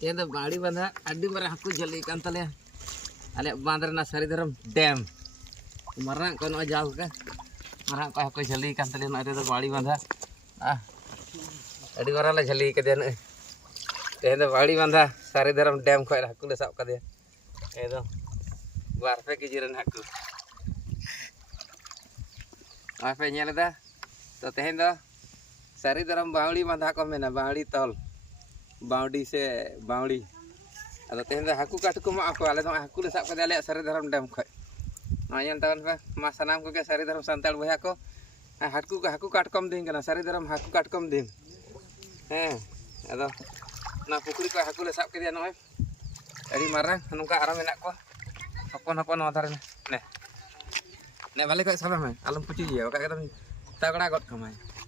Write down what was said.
ये तो बाड़ी बंधा अड्डी बार हाकू जली कान तले अले बांदरना सारीधरम डैम मरना को न जाओ के मरना को हाकू जली कान तले न तो बाड़ी बंधा अड्डी बार ले जली के देन ये तो बाड़ी बंधा सारीधरम डैम को हाकू ले साब कदे ये तो बारपे के जिरन हाकू आपे नेलदा तो तेहेन दो सारीधरम बावड़ी बंधा को मेना बावड़ी तल बावड़ी से बावड़ी अदो तेहेन दो हाकू काटको मा को आले दो हाकू ले साब कदे आले सारीधरम डैम खय नयन तवन पे मा सनाम को के सारीधरम संताल बया को हाकू काटकम दिन कना सारीधरम हाकू काटकम दिन हैं अदो ना पुकुरी को हाकू ले साब कदे नय अड़ी मारना नुका आरा मेना को हपन हपन आधार ने ने भाले को साबे में आलम पुची बका एकदम तगड़ा गट खमाय